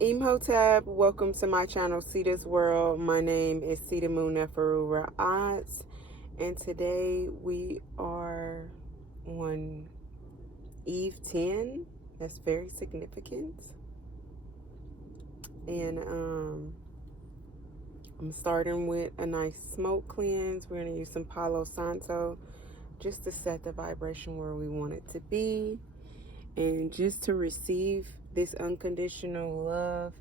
Imhotep, welcome to my channel, Sita's World. My name is Sita Moon Neferu Ra'at, and today we are on Eve 10. That's very significant. And I'm starting with a nice smoke cleanse. We're going to use some Palo Santo just to set the vibration where we want it to be, and just to receive this unconditional love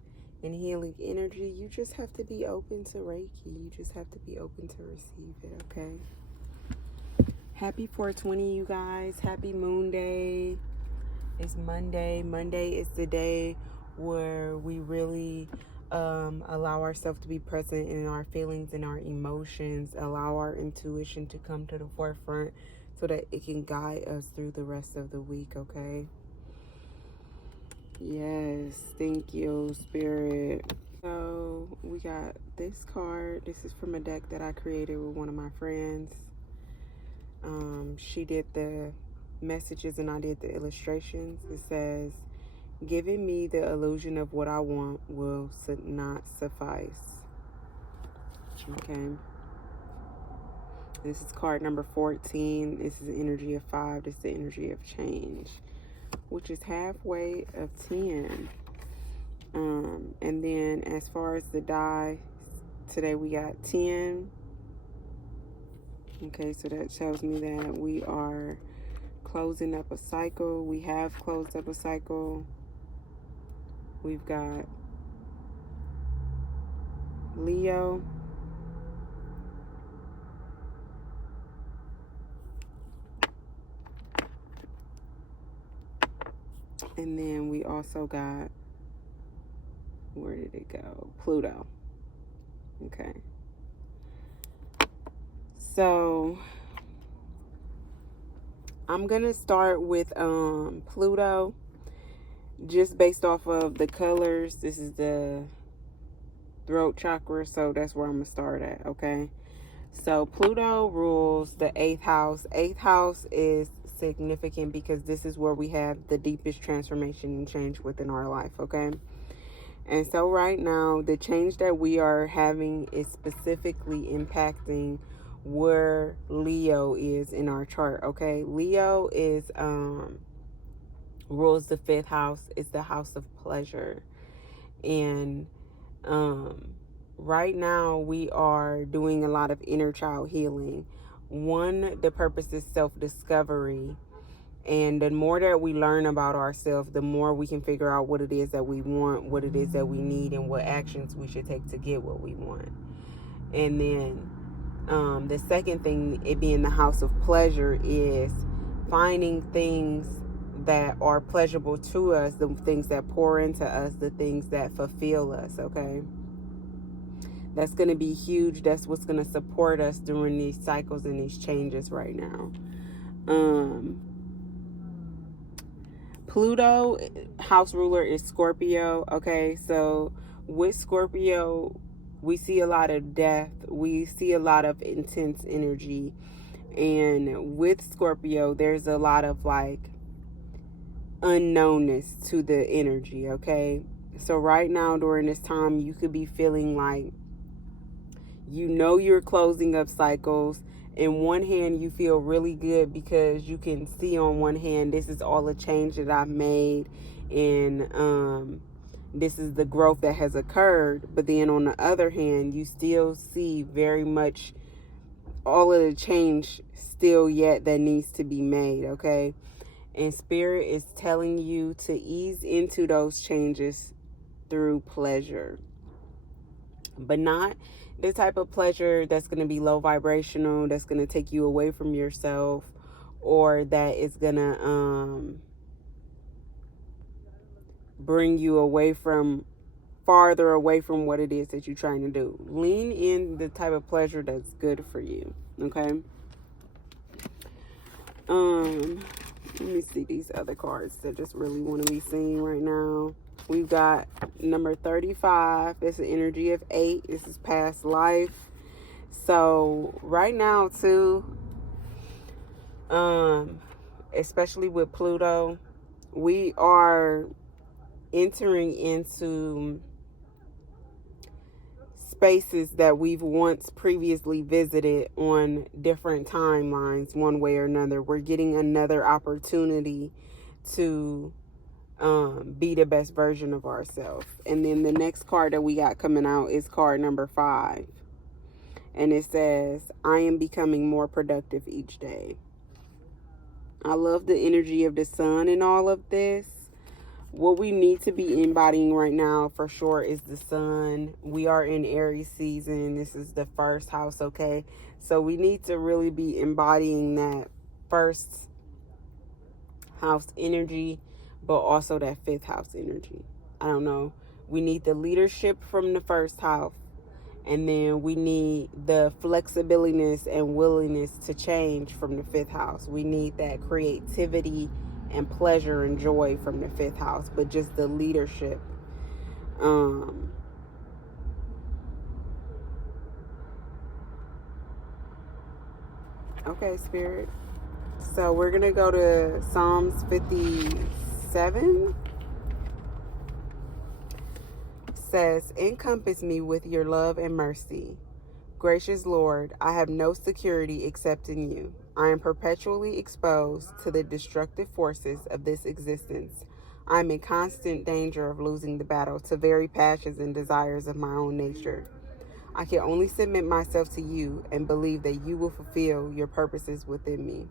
and healing energy. You just have to be open to Reiki. You just have to be open to receive it, okay? Happy 420, you guys. Happy Moon Day. It's Monday. Monday is the day where we really allow ourselves to be present in our feelings and our emotions, allow our intuition to come to the forefront so that it can guide us through the rest of the week, okay? Yes, thank you, Spirit. So we got this card. This is from a deck that I created with one of my friends. She did the messages and I did the illustrations. It says, giving me the illusion of what I want will not suffice. Okay. This is card number 14. This is the energy of 5. This is the energy of change, which is halfway of 10. And then as far as the die, today we got 10. Okay, so that tells me that we are closing up a cycle. We have closed up a cycle. We've got Leo. And then we also got, where did it go? Pluto. Okay. So I'm going to start with Pluto, just based off of the colors. This is the throat chakra, so that's where I'm going to start at, okay? So Pluto rules the 8th house. 8th house is significant because this is where we have the deepest transformation and change within our life, okay? And so right now, the change that we are having is specifically impacting where Leo is in our chart, okay? Leo is rules the 5th house. It's the house of pleasure. And right now we are doing a lot of inner child healing. One, the purpose is self-discovery. And the more that we learn about ourselves, the more we can figure out what it is that we want, what it is that we need, and what actions we should take to get what we want. And then the second thing, it being the house of pleasure, is finding things that are pleasurable to us, the things that pour into us, the things that fulfill us, okay? That's going to be huge. That's what's going to support us during these cycles and these changes right now. Pluto, house ruler, is Scorpio, okay? So with Scorpio, we see a lot of death. We see a lot of intense energy. And with Scorpio, there's a lot of like unknownness to the energy, okay? So right now during this time, you could be feeling like you're closing up cycles. In one hand, you feel really good because you can see on one hand, this is all the change that I've made, and this is the growth that has occurred. But then on the other hand, you still see very much all of the change still yet that needs to be made, okay? And Spirit is telling you to ease into those changes through pleasure, but not the type of pleasure that's going to be low vibrational, that's going to take you away from yourself, or that is going to bring you farther away from what it is that you're trying to do. Lean in the type of pleasure that's good for you, okay? Let me see these other cards that just really want to be seen right now. We've got number 35. It's the energy of 8. This is past life. So right now too, especially with Pluto, we are entering into spaces that we've once previously visited on different timelines, one way or another. We're getting another opportunity to be the best version of ourselves. And then the next card that we got coming out is card number 5. And it says, I am becoming more productive each day. I love the energy of the sun in all of this. What we need to be embodying right now for sure is the sun. We are in Aries season. This is the first house, okay? So we need to really be embodying that first house energy, but also that 5th house energy. I don't know. We need the leadership from the first house. And then we need the flexibility and willingness to change from the 5th house. We need that creativity and pleasure and joy from the 5th house, but just the leadership. Okay, Spirit. So we're going to go to Psalms 57. Says, encompass me with your love and mercy. Gracious Lord, I have no security except in you. I am perpetually exposed to the destructive forces of this existence. I am in constant danger of losing the battle to very passions and desires of my own nature. I can only submit myself to you and believe that you will fulfill your purposes within me.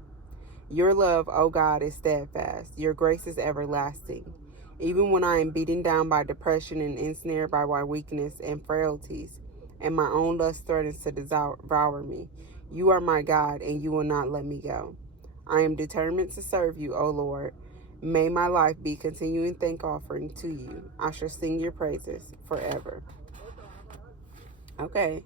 Your love, O God, is steadfast. Your grace is everlasting. Even when I am beaten down by depression and ensnared by my weakness and frailties, and my own lust threatens to devour me, you are my God, and you will not let me go. I am determined to serve you, O Lord. May my life be continuing thank offering to you. I shall sing your praises forever. Okay.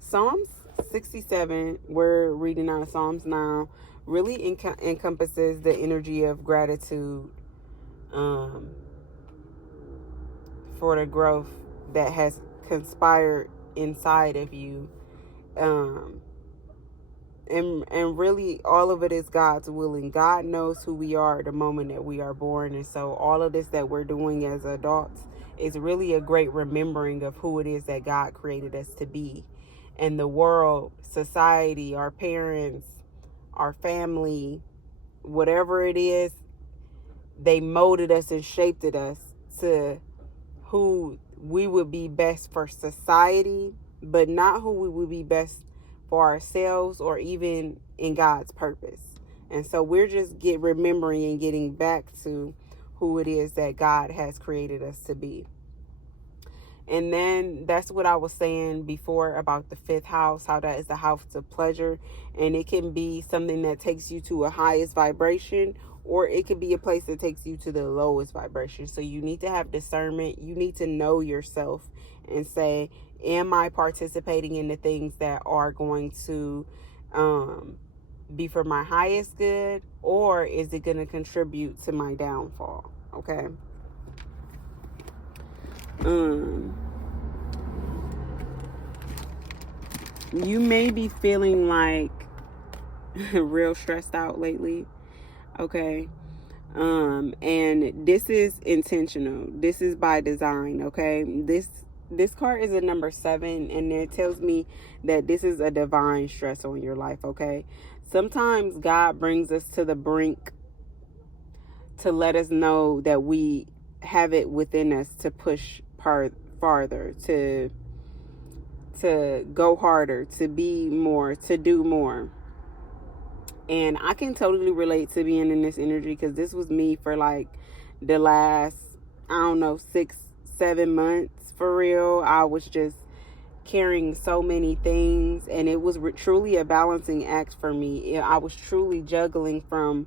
Psalms 67, we're reading out of Psalms now, really encompasses the energy of gratitude for the growth that has conspired inside of you. And really all of it is God's willing. God knows who we are the moment that we are born. And so all of this that we're doing as adults is really a great remembering of who it is that God created us to be. And the world, society, our parents, our family, whatever it is, they molded us and shaped us to who we would be best for society, but not who we would be best for ourselves or even in God's purpose. And so we're just remembering and getting back to who it is that God has created us to be. And then that's what I was saying before about the 5th house, how that is the house of pleasure. And it can be something that takes you to a highest vibration, or it could be a place that takes you to the lowest vibration. So you need to have discernment. You need to know yourself and say, am I participating in the things that are going to be for my highest good, or is it going to contribute to my downfall? Okay. You may be feeling like real stressed out lately. Okay. And this is intentional. This is by design. Okay. This card is a number 7, and it tells me that this is a divine stress on your life. Okay. Sometimes God brings us to the brink to let us know that we have it within us to push farther, to go harder, to be more, to do more. And I can totally relate to being in this energy, because this was me for like the last, 6-7 months for real. I was just carrying so many things, and it was truly a balancing act for me. I was truly juggling from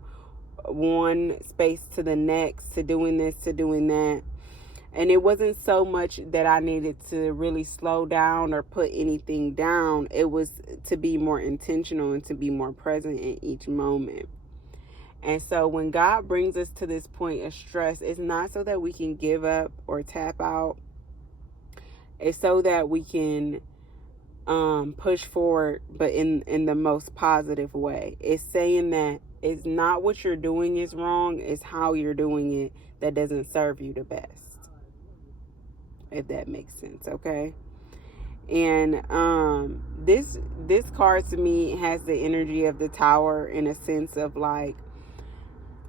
one space to the next, to doing this, to doing that. And it wasn't so much that I needed to really slow down or put anything down. It was to be more intentional and to be more present in each moment. And so when God brings us to this point of stress, it's not so that we can give up or tap out. It's so that we can push forward, but in the most positive way. It's saying that it's not what you're doing is wrong, it's how you're doing it that doesn't serve you the best. if that makes sense, okay? And this card to me has the energy of the Tower, in a sense of like,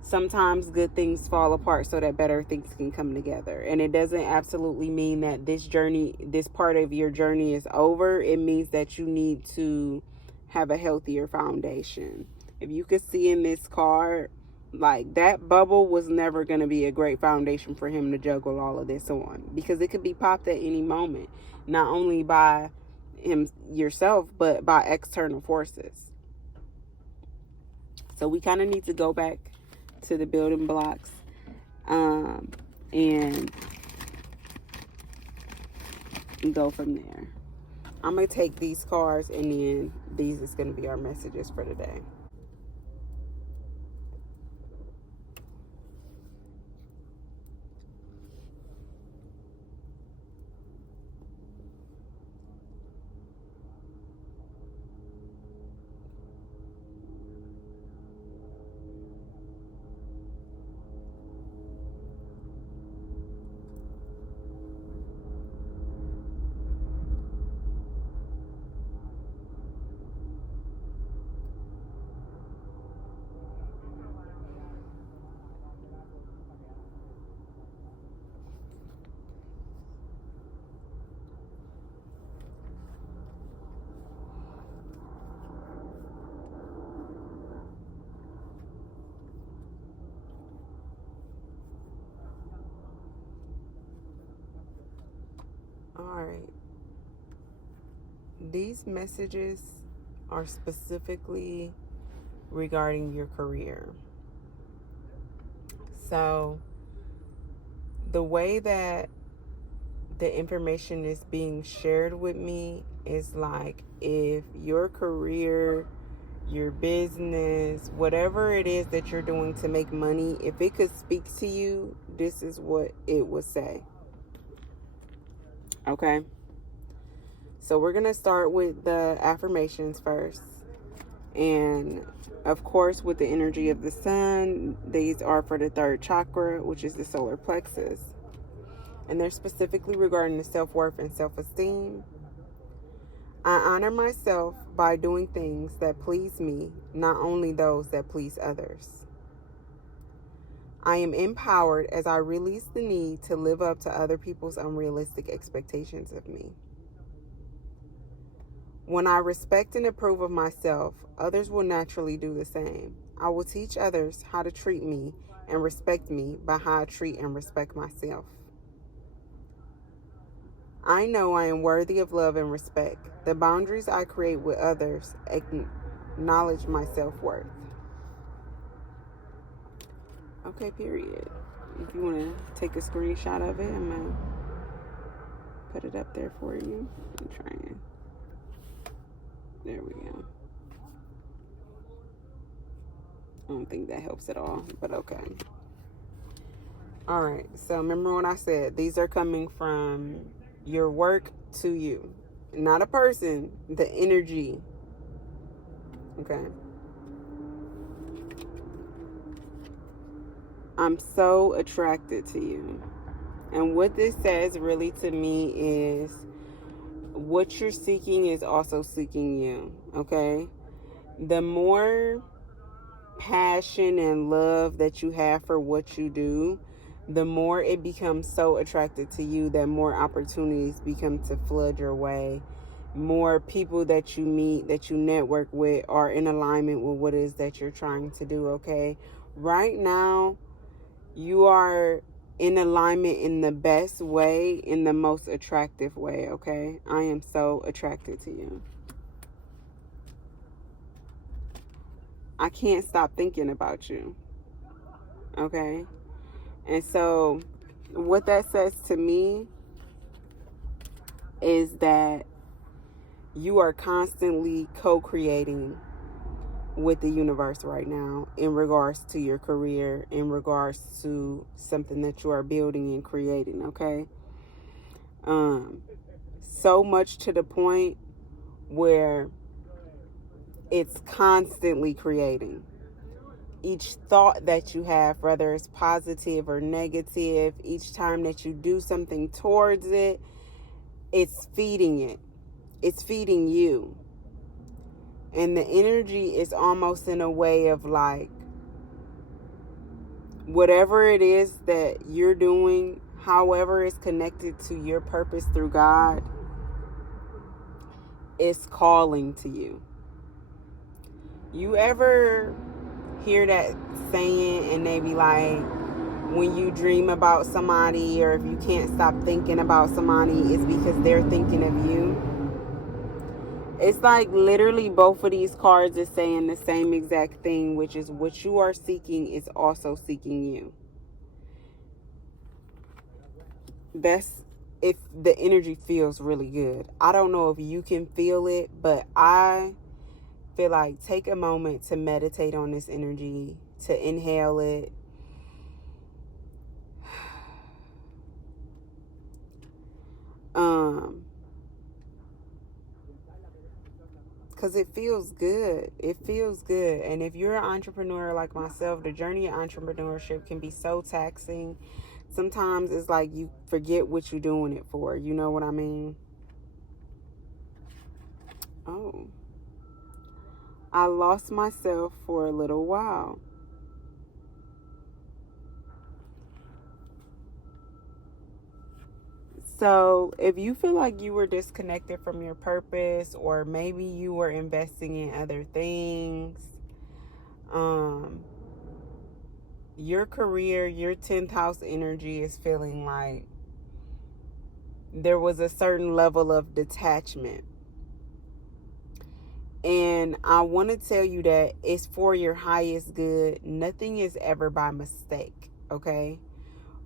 sometimes good things fall apart so that better things can come together. And it doesn't absolutely mean that this part of your journey is over. It means that you need to have a healthier foundation. If you could see in this card, like, that bubble was never going to be a great foundation for him to juggle all of this on, because it could be popped at any moment, not only by him yourself, but by external forces. So we kind of need to go back to the building blocks, and go from there. I'm going to take these cards, and then these is going to be our messages for today. All right. These messages are specifically regarding your career. So, the way that the information is being shared with me is like, if your career, your business, whatever it is that you're doing to make money, if it could speak to you, this is what it would say. Okay? So we're going to start with the affirmations first. And of course, with the energy of the sun, these are for the third chakra, which is the solar plexus. And they're specifically regarding the self-worth and self-esteem. I honor myself by doing things that please me, not only those that please others. I am empowered as I release the need to live up to other people's unrealistic expectations of me. When I respect and approve of myself, others will naturally do the same. I will teach others how to treat me and respect me by how I treat and respect myself. I know I am worthy of love and respect. The boundaries I create with others acknowledge my self-worth. Okay, period. If you want to take a screenshot of it, I'm going to put it up there for you. I'm trying. There we go. I don't think that helps at all, but okay. All right, so remember what I said. These are coming from your work to you. Not a person, the energy. Okay. I'm so attracted to you. And what this says really to me is, what you're seeking is also seeking you. Okay. The more passion and love that you have for what you do, the more it becomes so attracted to you that more opportunities become to flood your way. More people that you meet, that you network with, are in alignment with what it is that you're trying to do, okay? Right now, you are in alignment in the best way, in the most attractive way, okay? I am so attracted to you. I can't stop thinking about you, okay? And so what that says to me is that you are constantly co-creating with the universe right now in regards to your career, in regards to something that you are building and creating, okay? So much to the point where it's constantly creating. each thought that you have, whether it's positive or negative, each time that you do something towards it, it's feeding it. It's feeding you. And the energy is almost in a way of like, whatever it is that you're doing, however it's connected to your purpose through God, it's calling to you. You ever hear that saying and they be like, when you dream about somebody, or if you can't stop thinking about somebody, it's because they're thinking of you? It's like literally both of these cards is saying the same exact thing, which is what you are seeking is also seeking you. That's if the energy feels really good. I don't know if you can feel it, but I feel like take a moment to meditate on this energy, to inhale it. Because it feels good. It feels good. And if you're an entrepreneur like myself, the journey of entrepreneurship can be so taxing. Sometimes it's like you forget what you're doing it for. You know what I mean? Oh. I lost myself for a little while. So if you feel like you were disconnected from your purpose, or maybe you were investing in other things, your career, your 10th house energy is feeling like there was a certain level of detachment. And I want to tell you that it's for your highest good. Nothing is ever by mistake, okay?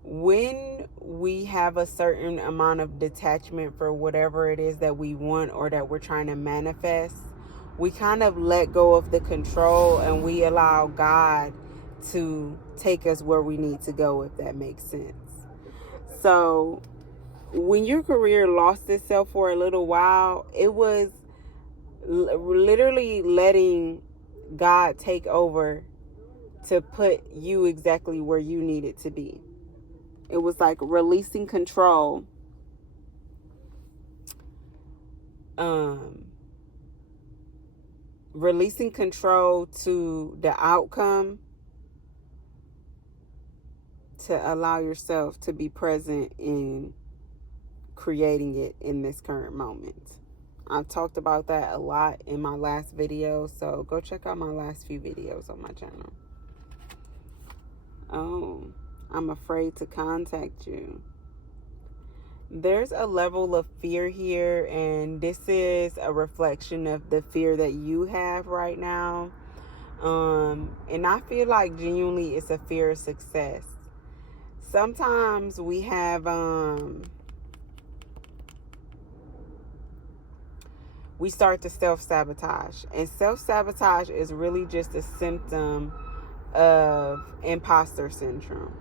When we have a certain amount of detachment for whatever it is that we want or that we're trying to manifest, we kind of let go of the control and we allow God to take us where we need to go, if that makes sense. So when your career lost itself for a little while, it was literally letting God take over to put you exactly where you needed to be. It was like releasing control. Releasing control to the outcome, to allow yourself to be present in creating it in this current moment. I've talked about that a lot in my last video, so go check out my last few videos on my channel. Oh, I'm afraid to contact you. There's a level of fear here, and this is a reflection of the fear that you have right now. And I feel like genuinely it's a fear of success. Sometimes we have we start to self-sabotage, and self-sabotage is really just a symptom of imposter syndrome,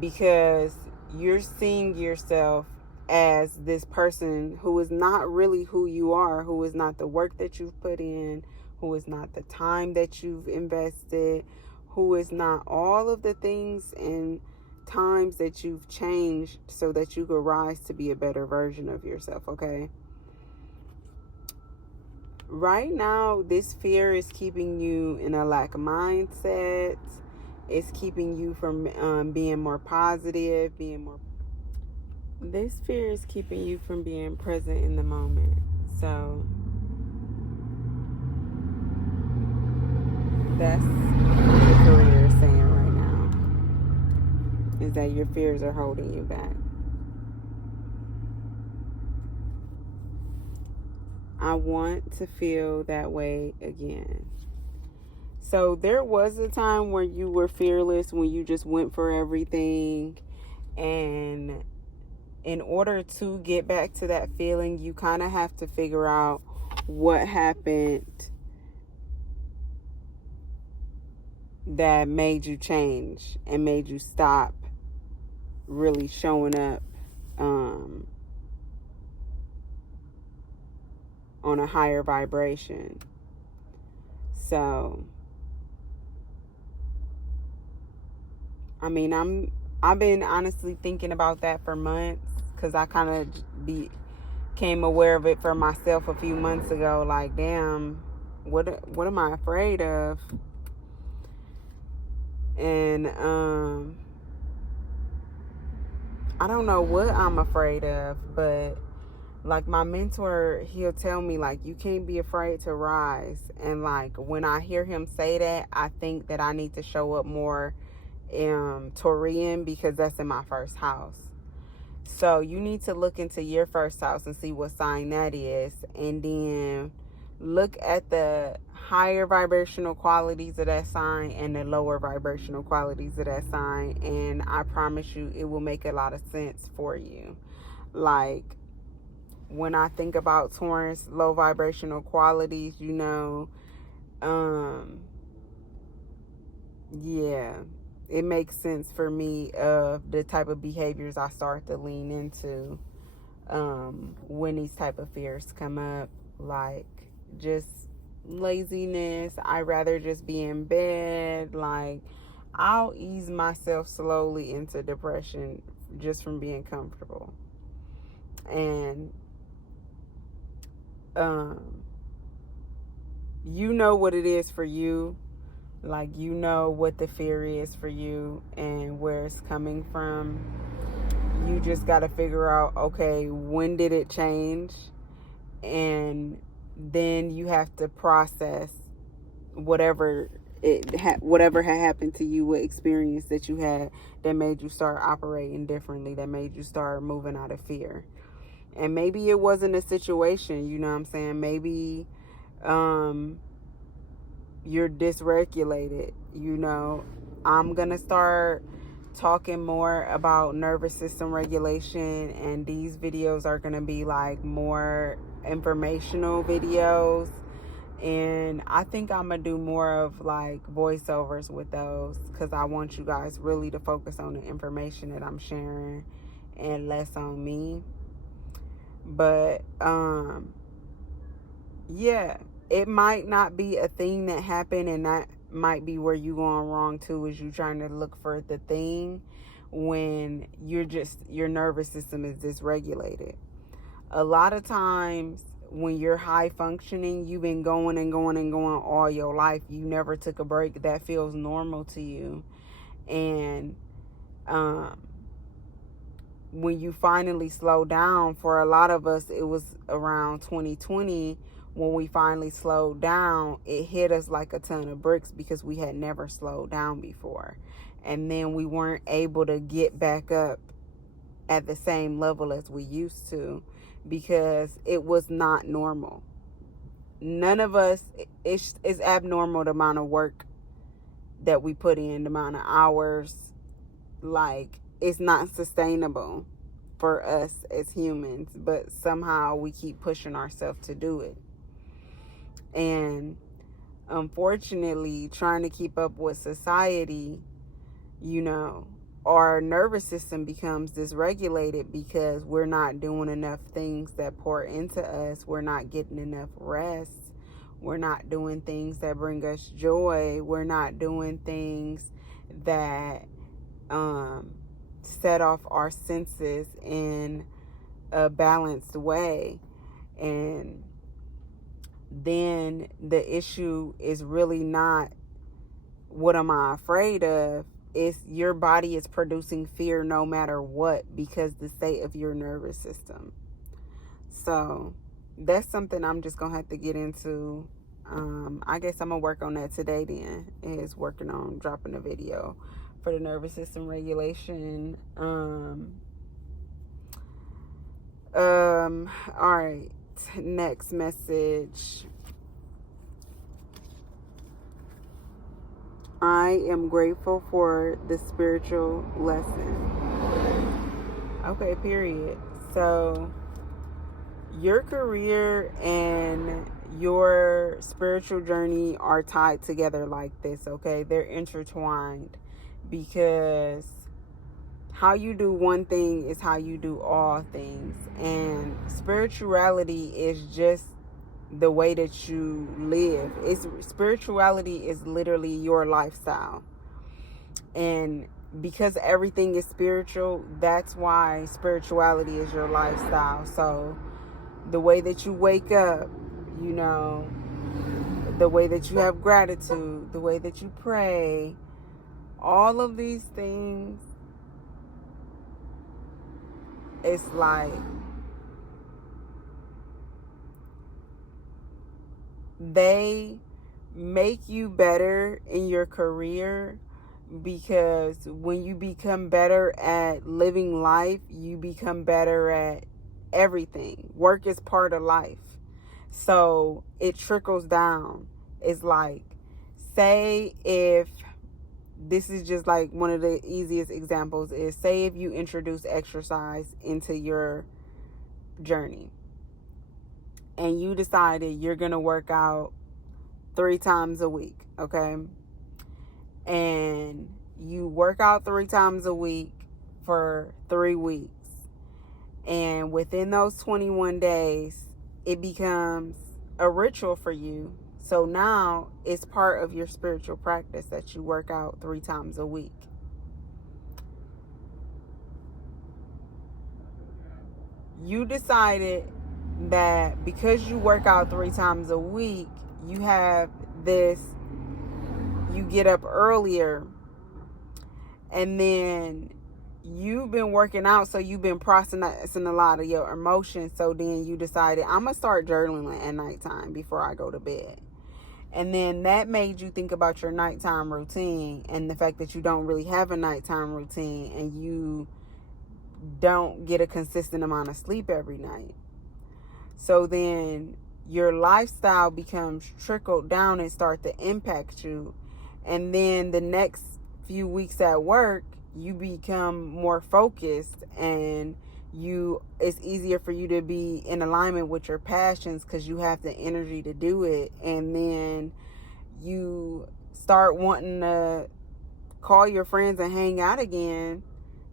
because you're seeing yourself as this person who is not really who you are, who is not the work that you've put in, who is not the time that you've invested, who is not all of the things and times that you've changed so that you could rise to be a better version of yourself, okay? Right now, this fear is keeping you in a lack mindset. It's keeping you from being more positive, This fear is keeping you from being present in the moment. So that's what your career is saying right now, is that your fears are holding you back. I want to feel that way again. So there was a time where you were fearless, when you just went for everything, and in order to get back to that feeling, you kind of have to figure out what happened that made you change and made you stop really showing up on a higher vibration. So I mean, I've been honestly thinking about that for months, because I kind of became aware of it for myself a few months ago. Like, damn, what am I afraid of? And I don't know what I'm afraid of, but like my mentor, he'll tell me like, you can't be afraid to rise. And like when I hear him say that, I think that I need to show up more Taurian, because that's in my first house. So you need to look into your first house and see what sign that is, and then look at the higher vibrational qualities of that sign and the lower vibrational qualities of that sign, and I promise you it will make a lot of sense for you. Like, when I think about Taurus low vibrational qualities, yeah, it makes sense for me of the type of behaviors I start to lean into when these type of fears come up, like just laziness. I'd rather just be in bed. Like, I'll ease myself slowly into depression just from being comfortable. And you know what it is for you. Like, you know what the fear is for you and where it's coming from. You just got to figure out, okay, when did it change? And then you have to process whatever whatever had happened to you, what experience that you had that made you start operating differently, that made you start moving out of fear. And maybe it wasn't a situation, you know what I'm saying? Maybe you're dysregulated. I'm gonna start talking more about nervous system regulation, and these videos are gonna be like more informational videos, and I think I'm gonna do more of like voiceovers with those, because I want you guys really to focus on the information that I'm sharing and less on me. But yeah, it might not be a thing that happened, and that might be where you going wrong too, is you trying to look for the thing when your nervous system is dysregulated. A lot of times when you're high functioning, you've been going and going and going all your life. You never took a break. That feels normal to you. And when you finally slow down, for a lot of us, it was around 2020 when we finally slowed down. It hit us like a ton of bricks, because we had never slowed down before. And then we weren't able to get back up at the same level as we used to, because it was not normal. None of us, it's abnormal the amount of work that we put in, the amount of hours. Like, it's not sustainable for us as humans, but somehow we keep pushing ourselves to do it. And unfortunately, trying to keep up with society, our nervous system becomes dysregulated because we're not doing enough things that pour into us. We're not getting enough rest. We're not doing things that bring us joy. We're not doing things that set off our senses in a balanced way. And then the issue is really not what am I afraid of. It's your body is producing fear no matter what, because the state of your nervous system. So that's something I'm just gonna have to get into. I guess I'm gonna work on that today then, is working on dropping a video for the nervous system regulation. All right, next message. I am grateful for the spiritual lesson. Okay, period. So your career and your spiritual journey are tied together like this, okay? They're intertwined, because how you do one thing is how you do all things. And spirituality is just the way that you live. Spirituality is literally your lifestyle. And because everything is spiritual, that's why spirituality is your lifestyle. So the way that you wake up, you know, the way that you have gratitude, the way that you pray, all of these things, it's like they make you better in your career, because when you become better at living life, you become better at everything. Work is part of life. So it trickles down. It's like, say if this is just like one of the easiest examples is, say if you introduce exercise into your journey and you decided you're going to work out 3 times a week, okay? And you work out 3 times a week for 3 weeks. And within those 21 days, it becomes a ritual for you. So now it's part of your spiritual practice that you work out 3 times a week. You decided that because you work out 3 times a week, you have this, you get up earlier, and then you've been working out, so you've been processing a lot of your emotions. So then you decided, I'm going to start journaling at nighttime before I go to bed. And then that made you think about your nighttime routine and the fact that you don't really have a nighttime routine and you don't get a consistent amount of sleep every night. So then your lifestyle becomes trickled down and start to impact you. And then the next few weeks at work, you become more focused, and it's easier for you to be in alignment with your passions because you have the energy to do it. And then you start wanting to call your friends and hang out again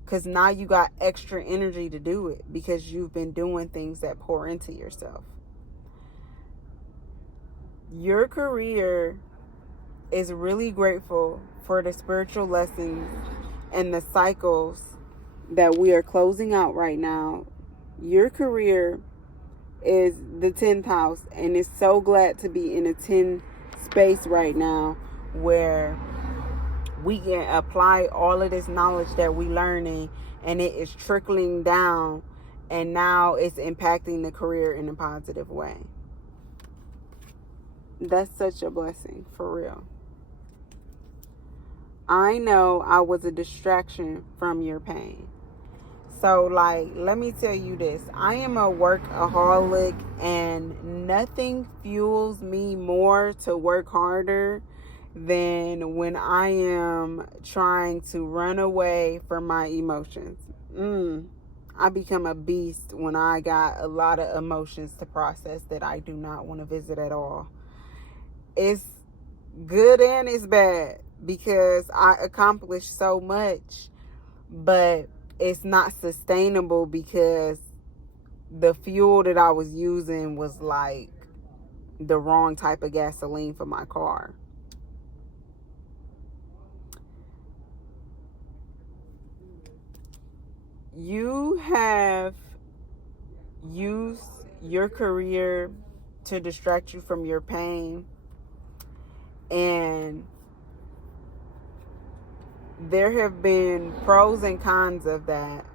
because now you got extra energy to do it because you've been doing things that pour into yourself. Your career is really grateful for the spiritual lessons and the cycles that we are closing out right now. Your career is the 10th house, and it's so glad to be in a 10 space right now where we can apply all of this knowledge that we're learning, and it is trickling down, and now it's impacting the career in a positive way. That's such a blessing, for real. I know I was a distraction from your pain. So, like, let me tell you this. I am a workaholic, and nothing fuels me more to work harder than when I am trying to run away from my emotions. I become a beast when I got a lot of emotions to process that I do not want to visit at all. It's good and it's bad because I accomplished so much, but it's not sustainable because the fuel that I was using was like the wrong type of gasoline for my car. You have used your career to distract you from your pain, and there have been pros and cons of that.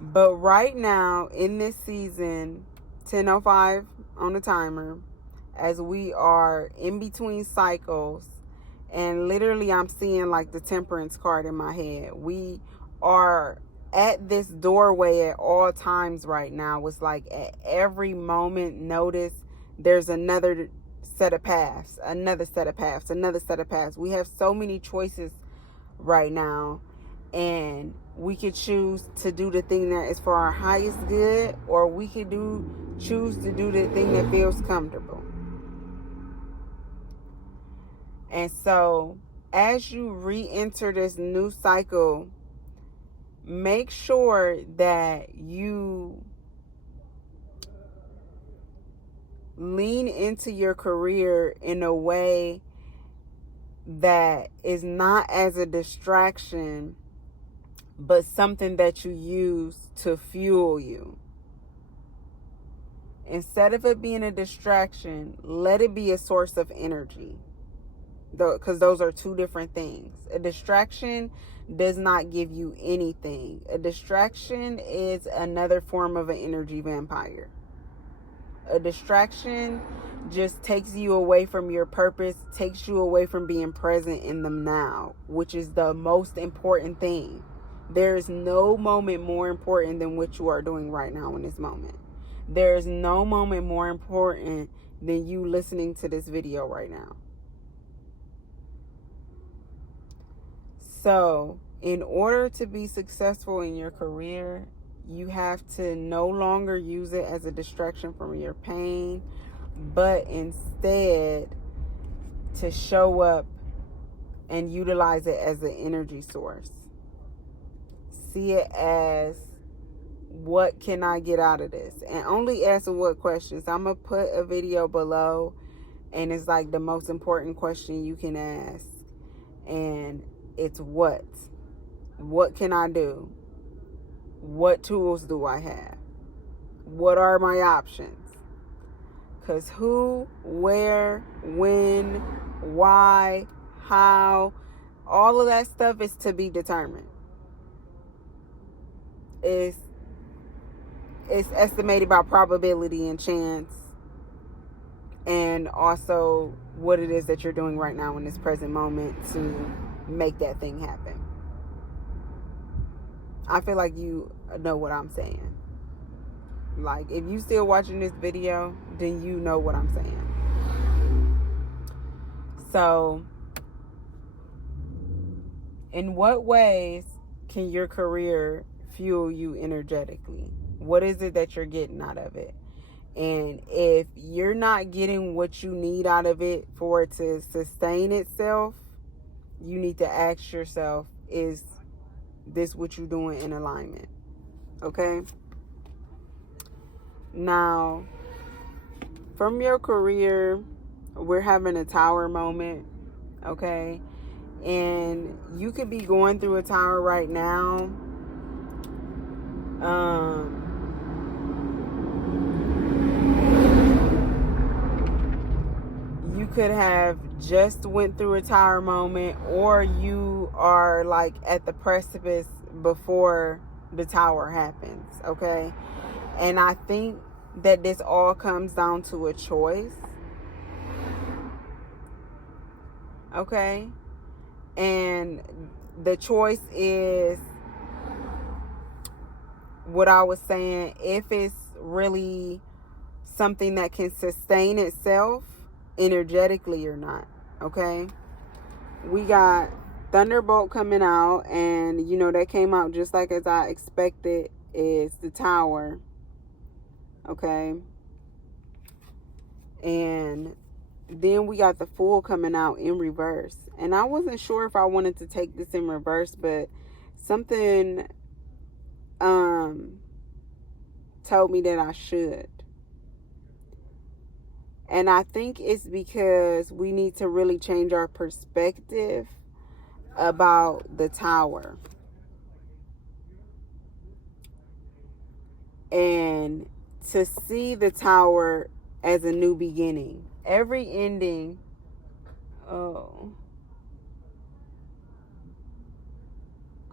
But right now, in this season, 10:05 on the timer, as we are in between cycles, and literally I'm seeing like the temperance card in my head. We are at this doorway at all times right now. It's like at every moment, notice there's another set of paths, another set of paths, another set of paths. We have so many choices right now, and we could choose to do the thing that is for our highest good, or we could choose to do the thing that feels comfortable. And so as you re-enter this new cycle, make sure that you lean into your career in a way that is not as a distraction, but something that you use to fuel you. Instead of it being a distraction, let it be a source of energy. Because those are two different things. A distraction does not give you anything. A distraction is another form of an energy vampire. A distraction just takes you away from your purpose, takes you away from being present in the now, which is the most important thing. There is no moment more important than what you are doing right now in this moment. There is no moment more important than you listening to this video right now. So, in order to be successful in your career, you have to no longer use it as a distraction from your pain, but instead to show up and utilize it as an energy source. See it as, what can I get out of this? And only asking what questions. I'm going to put a video below, and it's like the most important question you can ask. And it's what? What can I do? What tools do I have? What are my options? Because who, where, when, why, how, all of that stuff is to be determined. It's estimated by probability and chance, and also what it is that you're doing right now in this present moment to make that thing happen. I feel like you know what I'm saying. Like, if you still watching this video, then you know what I'm saying. So, in what ways can your career fuel you energetically? What is it that you're getting out of it? And if you're not getting what you need out of it for it to sustain itself, you need to ask yourself, is this what you're doing in alignment? Okay? Now, from your career, we're having a tower moment, okay? And you could be going through a tower right now. You could have just went through a tower moment, or you are like at the precipice before the tower happens, okay? And I think that this all comes down to a choice, okay? And the choice is what I was saying, if it's really something that can sustain itself energetically or not, okay? We got Thunderbolt coming out, and you know that came out just like as I expected, is the Tower, okay? And then we got the Fool coming out in reverse, and I wasn't sure if I wanted to take this in reverse, but something told me that I should. And I think it's because we need to really change our perspective about the Tower. And to see the Tower as a new beginning. Every ending, I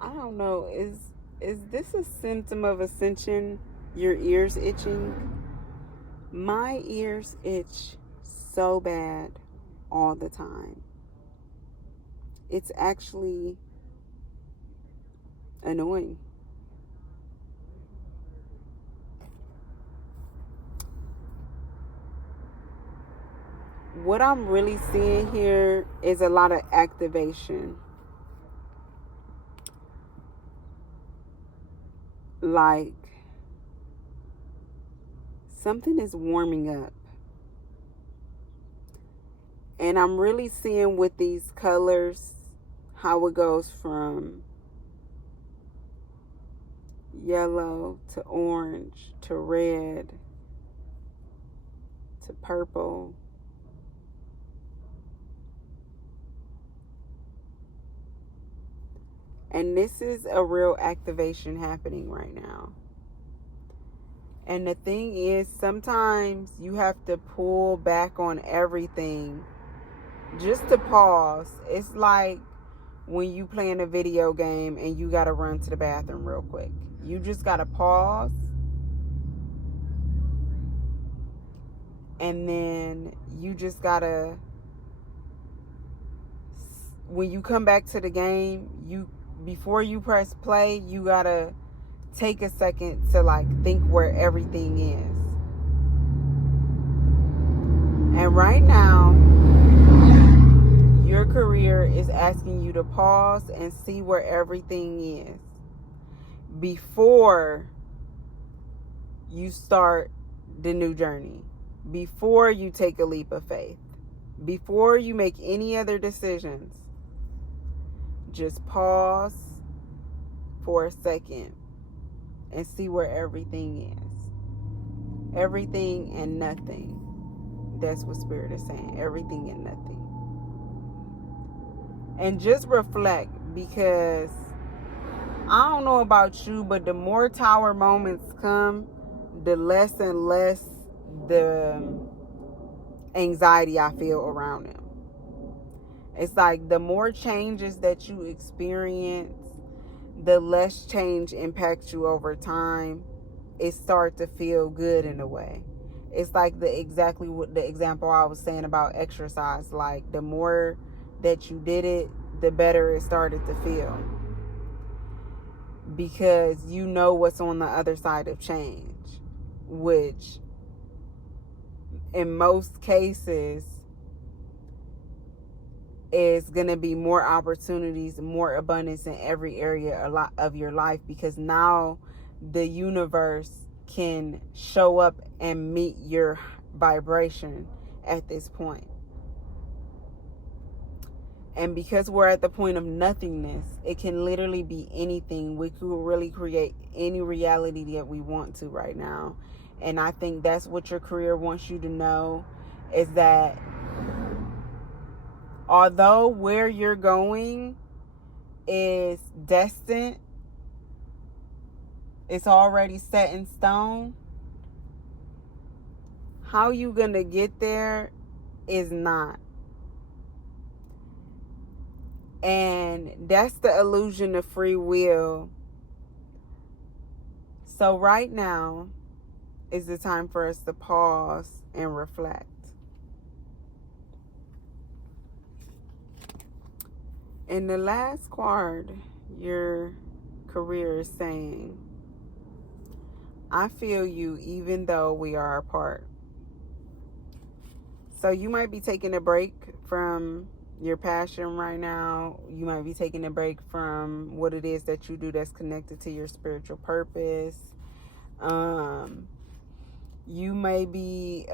don't know, is this a symptom of ascension? Your ears itching? My ears itch so bad all the time. It's actually annoying. What I'm really seeing here is a lot of activation. Like something is warming up. And I'm really seeing with these colors how it goes from yellow to orange to red to purple And this is a real activation happening right now. And the thing is, sometimes you have to pull back on everything just to pause. It's like when you playing a video game and you got to run to the bathroom real quick. You just got to pause. And then you just got to, when you come back to the game, before you press play, you got to take a second to like think where everything is. And right now, your career is asking you to pause and see where everything is before you start the new journey, before you take a leap of faith, before you make any other decisions. Just pause for a second and see where everything is. Everything and nothing. That's what Spirit is saying. Everything and nothing. And just reflect, because I don't know about you, but the more tower moments come, the less and less the anxiety I feel around them. It's like the more changes that you experience, the less change impacts you over time. It starts to feel good in a way. It's like exactly what the example I was saying about exercise. Like the more that you did it, the better it started to feel. Because you know what's on the other side of change. Which in most cases is going to be more opportunities, more abundance in every area of your life, because now the universe can show up and meet your vibration at this point. And because we're at the point of nothingness, it can literally be anything. We could really create any reality that we want to right now. And I think that's what your career wants you to know, is that although where you're going is destined, it's already set in stone, how you gonna get there is not. And that's the illusion of free will. So right now is the time for us to pause and reflect. And the last card, your career is saying, I feel you even though we are apart. So you might be taking a break from your passion right now. You might be taking a break from what it is that you do that's connected to your spiritual purpose. You may be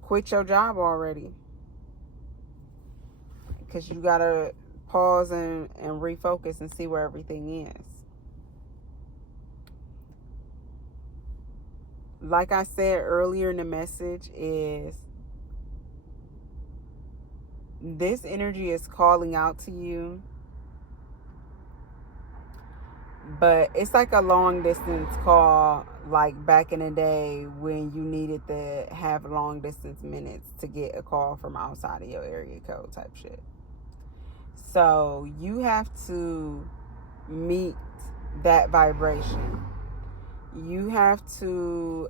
quit your job already, because you gotta pause and refocus and see where everything is. Like I said earlier in the message, is this energy is calling out to you, but it's like a long distance call, like back in the day when you needed to have long distance minutes to get a call from outside of your area code type shit. So you have to meet that vibration. You have to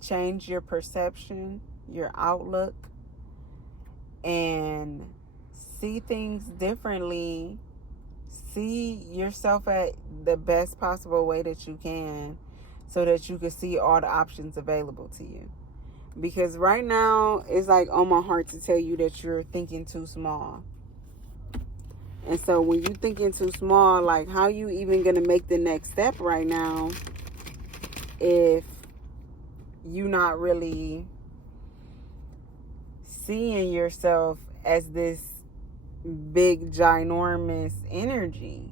change your perception, your outlook, and see things differently. See yourself at the best possible way that you can, so that you can see all the options available to you. Because right now, it's like on my heart to tell you that you're thinking too small. And so when you're thinking too small, like, how you even going to make the next step right now if you're not really seeing yourself as this big, ginormous energy?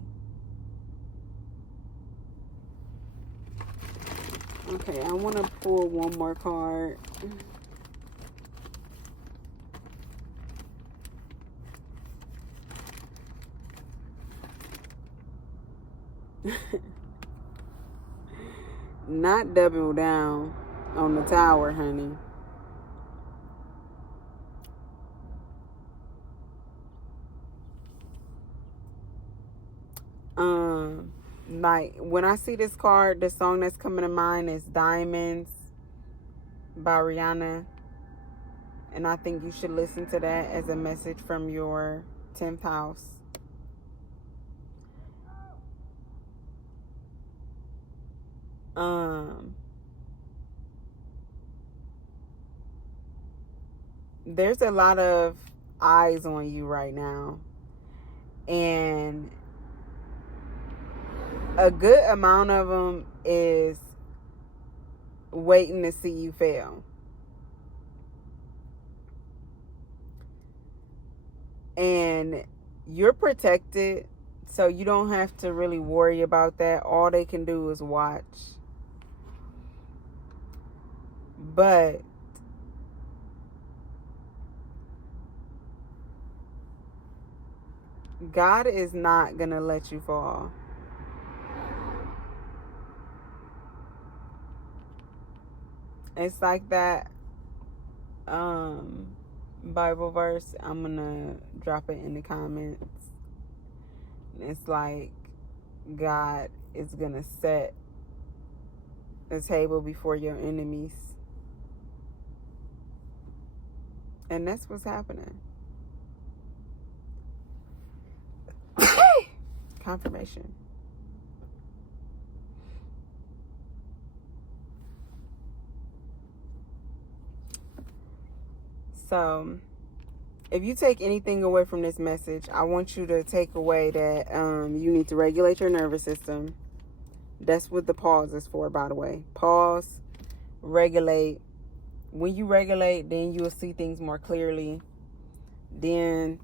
Okay, I want to pull one more card. Not double down on the tower, honey. Like when I see this card, the song that's coming to mind is Diamonds by Rihanna. And I think you should listen to that as a message from your 10th house. There's a lot of eyes on you right now. And a good amount of them is waiting to see you fail. And you're protected, so you don't have to really worry about that. All they can do is watch. But God is not going to let you fall. It's like that Bible verse. I'm going to drop it in the comments. It's like God is going to set the table before your enemies. And that's what's happening. Confirmation. So, if you take anything away from this message, I want you to take away that you need to regulate your nervous system. That's what the pause is for, by the way. Pause, regulate. When you regulate, then you will see things more clearly. Then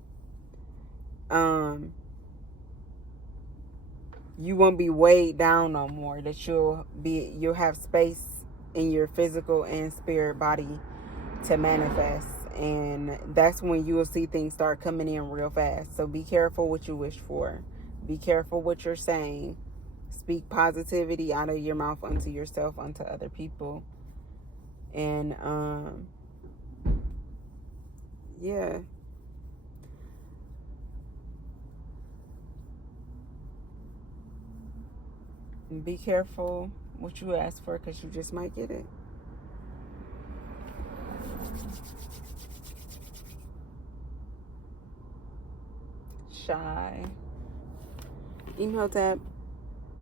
you won't be weighed down no more. That you'll have space in your physical and spirit body to manifest. And that's when you will see things start coming in real fast. So be careful what you wish for. Be careful what you're saying. Speak positivity out of your mouth unto yourself, unto other people. And yeah. Be careful what you ask for, because you just might get it. Shy. Imhotep.